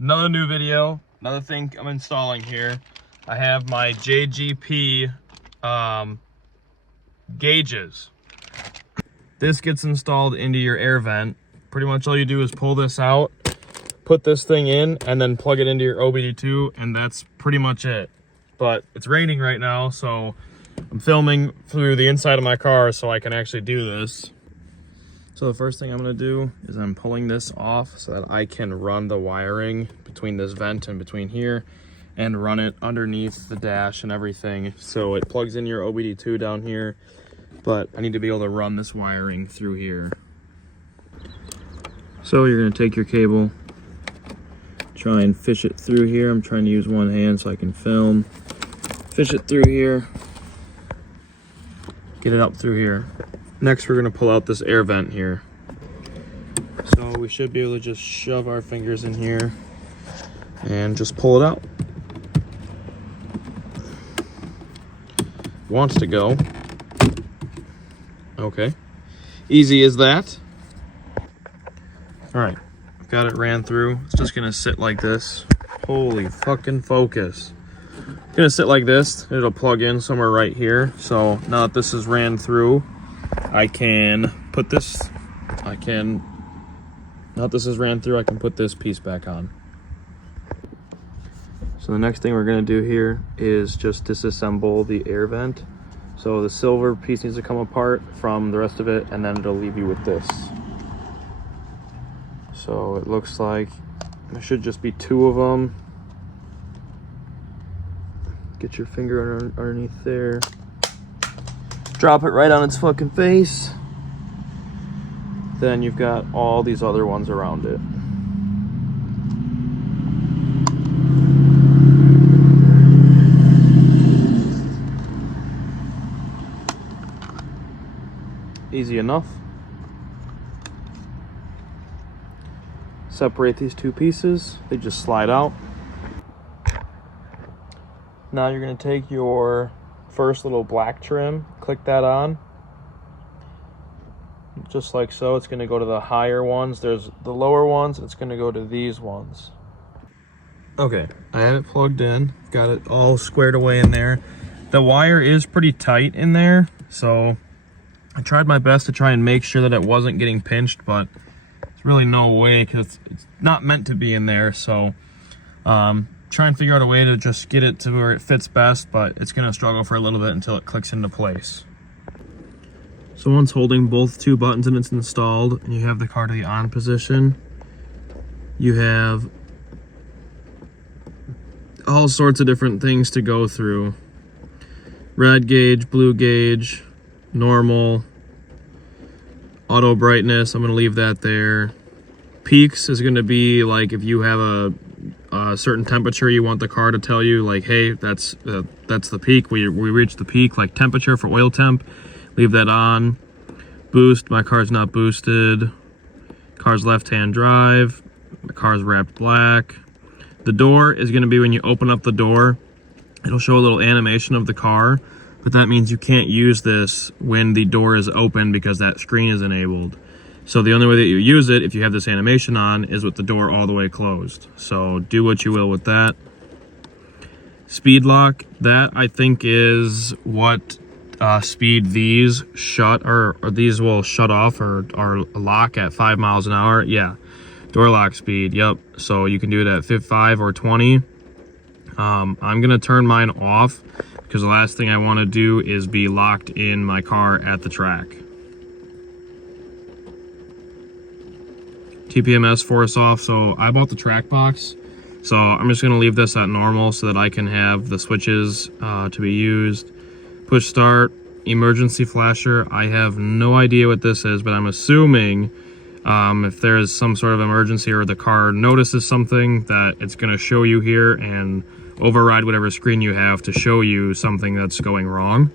Another new video, another thing I'm installing here. I have my GJP gauges. This gets installed into your air vent. Pretty much all you do is pull this out, put this thing in, and then plug it into your OBD2, and that's pretty much it. But it's raining right now, so I'm filming through the inside of my car so I can actually do this. So the first thing I'm gonna do is I'm pulling this off so that I can run the wiring between this vent and between here and run it underneath the dash and everything. So it plugs in your OBD2 down here, but I need to be able to run this wiring through here. So you're gonna take your cable, try and fish it through here. I'm trying to use one hand so I can film. Fish it through here, get it up through here. Next, we're gonna pull out this air vent here. So we should be able to just shove our fingers in here and just pull it out. Wants to go. Okay, easy as that. All right, got it ran through. It's just gonna sit like this. Holy fucking focus. It's gonna sit like this. It'll plug in somewhere right here. So now that this is ran through, I can put this, now that this is ran through, I can put this piece back on. So the next thing we're gonna do here is just disassemble the air vent. So the silver piece needs to come apart from the rest of it, and then it'll leave you with this. So it looks like there should just be two of them. Get your finger underneath there. Drop it right on its fucking face. Then you've got all these other ones around it. Easy enough. Separate these two pieces. They just slide out. Now you're going to take your first little black trim, click that on. Just like so. It's going to go to the higher ones. There's the lower ones. It's going to go to these ones. Okay, I have it plugged in. Got it all squared away in there. The wire is pretty tight in there, so I tried my best to try and make sure that it wasn't getting pinched, but there's really no way because it's not meant to be in there. So try and figure out a way to just get it to where it fits best, but it's going to struggle for a little bit until it clicks into place. So once holding both two buttons and it's installed, and you have the car to the on position, you have all sorts of different things to go through. Red gauge, blue gauge, normal, auto brightness, I'm going to leave that there. Peaks is going to be like if you have a certain temperature you want the car to tell you, like, hey, that's the peak. We reached the peak, like temperature for oil temp. Leave that on. Boost, my car's not boosted. Car's left-hand drive. My car's wrapped black. The door is going to be when you open up the door, it'll show a little animation of the car, but that means you can't use this when the door is open because that screen is enabled. So the only way that you use it, if you have this animation on, is with the door all the way closed. So do what you will with that. Speed lock, that I think is what speed these shut, or these will shut off or lock at 5 miles an hour. Yeah, door lock speed, yep. So you can do it at 5 or 20. I'm gonna turn mine off because the last thing I want to do is be locked in my car at the track. TPMS force off. So I bought the Trac Box, so I'm just going to leave this at normal so that I can have the switches to be used. Push start, emergency flasher. I have no idea what this is, but I'm assuming if there is some sort of emergency or the car notices something, that it's going to show you here and override whatever screen you have to show you something that's going wrong.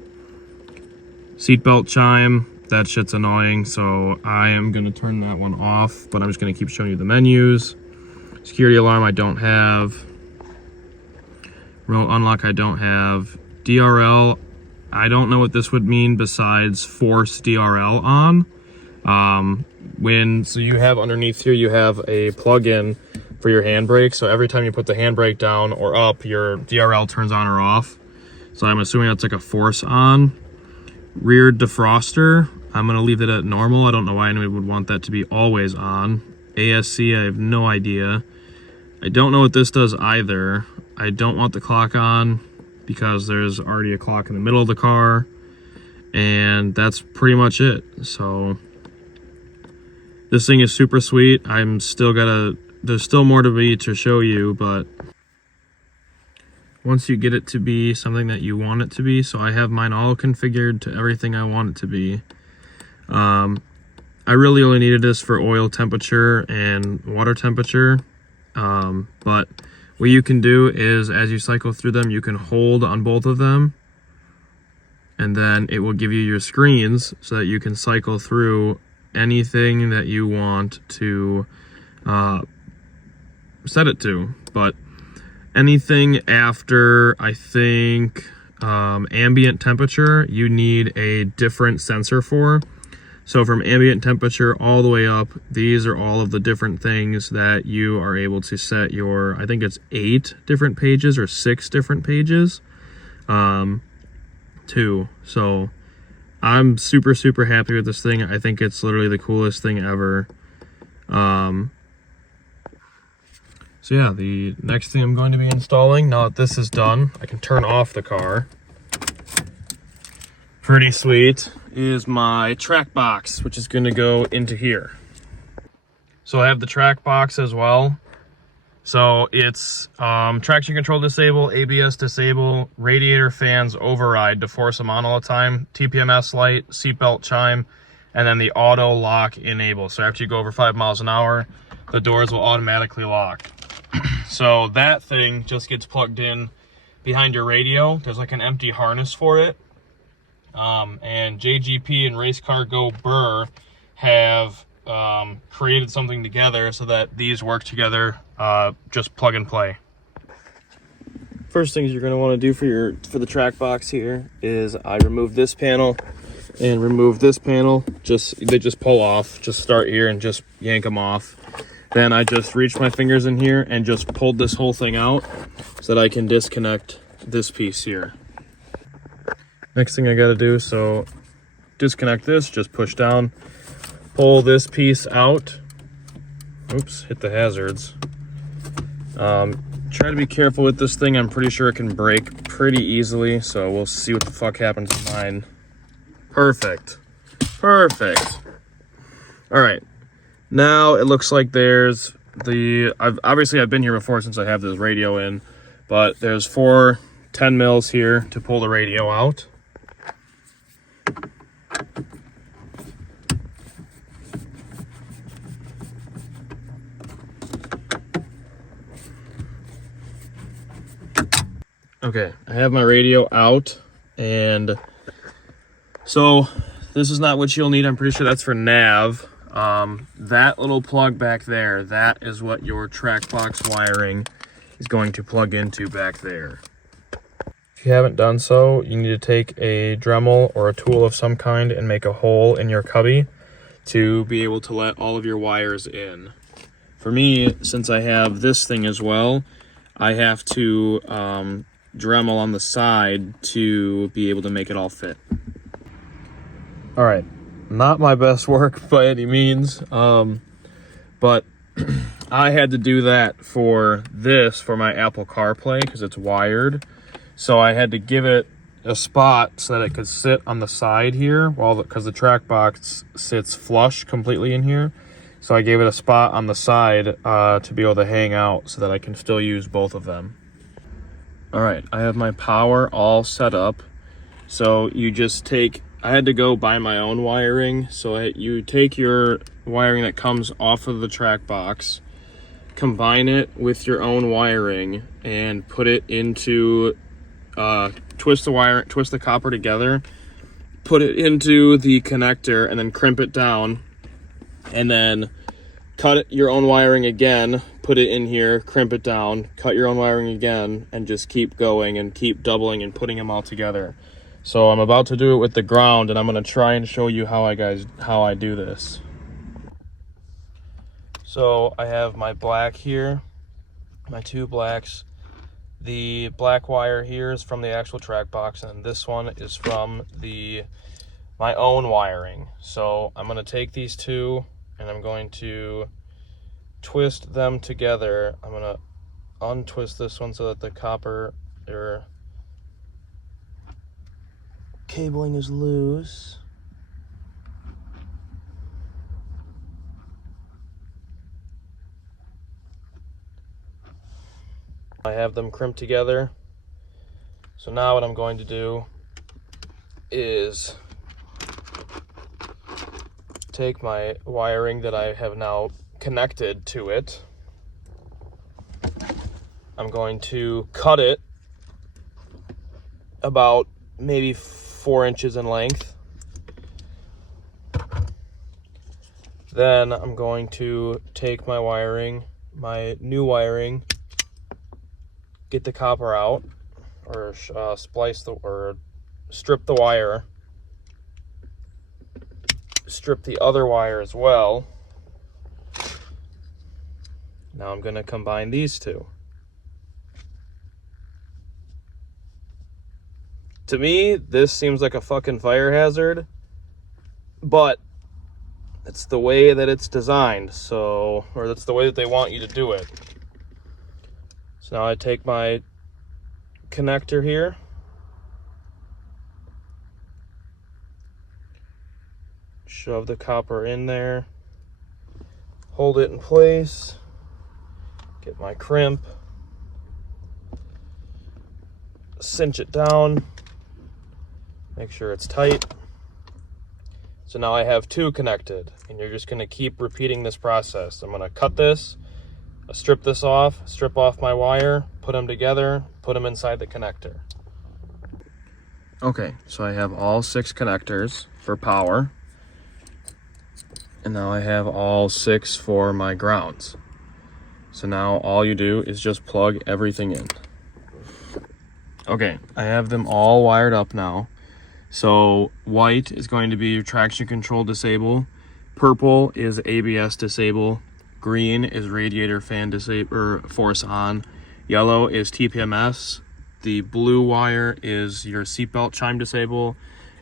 Seatbelt chime. That shit's annoying, so I am going to turn that one off, but I'm just going to keep showing you the menus. Security alarm I don't have. Remote unlock I don't have. DRL, I don't know what this would mean besides force DRL on. So you have underneath here, you have a plug-in for your handbrake. So every time you put the handbrake down or up, your DRL turns on or off. So I'm assuming that's like a force on. Rear defroster, I'm gonna leave it at normal. I don't know why anyone would want that to be always on. ASC, I have no idea. I don't know what this does either. I don't want the clock on because there's already a clock in the middle of the car. And that's pretty much it. So this thing is super sweet. I'm still there's still more to me to show you, but once you get it to be something that you want it to be, so I have mine all configured to everything I want it to be. I really only needed this for oil temperature and water temperature. But what you can do is as you cycle through them, you can hold on both of them, and then it will give you your screens so that you can cycle through anything that you want to set it to. But anything after, I think, ambient temperature, you need a different sensor for. So from ambient temperature all the way up, these are all of the different things that you are able to set your, I think it's 8 different pages or 6 different pages to. So I'm super, super happy with this thing. I think it's literally the coolest thing ever. So yeah, the next thing I'm going to be installing, now that this is done, I can turn off the car. Pretty sweet, is my Trac Box, which is gonna go into here. So I have the Trac Box as well. So it's traction control disable, ABS disable, radiator fans override to force them on all the time, TPMS light, seatbelt chime, and then the auto lock enable. So after you go over 5 miles an hour, the doors will automatically lock. So that thing just gets plugged in behind your radio. There's like an empty harness for it. And JGP and Race Car Go Burr have created something together so that these work together, just plug and play. First things you're going to want to do for the Trac Box here is I remove this panel and remove this panel. They just pull off. Just start here and just yank them off. Then I just reached my fingers in here and just pulled this whole thing out so that I can disconnect this piece here. Next thing I got to do, so disconnect this, just push down, pull this piece out. Oops, hit the hazards. Try to be careful with this thing. I'm pretty sure it can break pretty easily, so we'll see what the fuck happens to mine. Perfect. Perfect. All right. Now it looks like there's I've been here before since I have this radio in, but there's 4 10 mils here to pull the radio out. Okay, I have my radio out, and so this is not what you'll need. I'm pretty sure that's for nav. That little plug back there, that is what your Trac Box wiring is going to plug into back there. If you haven't done so, you need to take a Dremel or a tool of some kind and make a hole in your cubby to be able to let all of your wires in. For me, since I have this thing as well, I have to Dremel on the side to be able to make it all fit. All right. Not my best work by any means, but I had to do that for my Apple CarPlay because it's wired. So I had to give it a spot so that it could sit on the side here, because the Trac Box sits flush completely in here. So I gave it a spot on the side to be able to hang out so that I can still use both of them. All right, I have my power all set up. So you just I had to go buy my own wiring. So you take your wiring that comes off of the Trac Box, combine it with your own wiring, and put it into, twist the copper together, put it into the connector, and then crimp it down, and then cut your own wiring again, put it in here, crimp it down, cut your own wiring again, and just keep going and keep doubling and putting them all together. So I'm about to do it with the ground, and I'm going to try and show you how I do this. So I have my black here, my two blacks. The black wire here is from the actual Trac Box, and this one is from my own wiring. So I'm going to take these two and I'm going to twist them together. I'm going to untwist this one so that the copper or cabling is loose. I have them crimped together. So now what I'm going to do is take my wiring that I have now connected to it. I'm going to cut it about maybe 4 inches in length. Then I'm going to take my wiring, my new wiring, get the copper out, or strip the wire, strip the other wire as well. Now I'm going to combine these two. To me, this seems like a fucking fire hazard, but it's the way that it's designed, so, or that's the way that they want you to do it. So now I take my connector here, shove the copper in there, hold it in place, get my crimp, cinch it down, make sure it's tight. So now I have two connected, and you're just going to keep repeating this process. I'm going to cut this, strip this off, strip off my wire, put them together, put them inside the connector. Okay, so I have all 6 connectors for power, and now I have all 6 for my grounds. So now all you do is just plug everything in. Okay, I have them all wired up now. So white is going to be your traction control disable, purple is ABS disable, green is radiator fan disable or force on, yellow is TPMS, the blue wire is your seatbelt chime disable,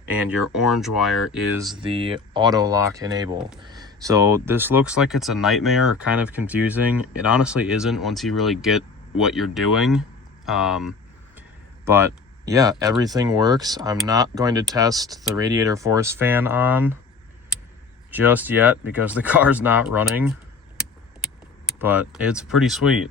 and your orange wire is the auto lock enable. So this looks like it's a nightmare or kind of confusing. It honestly isn't once you really get what you're doing. But yeah, everything works. I'm not going to test the radiator force fan on just yet because the car's not running, but it's pretty sweet.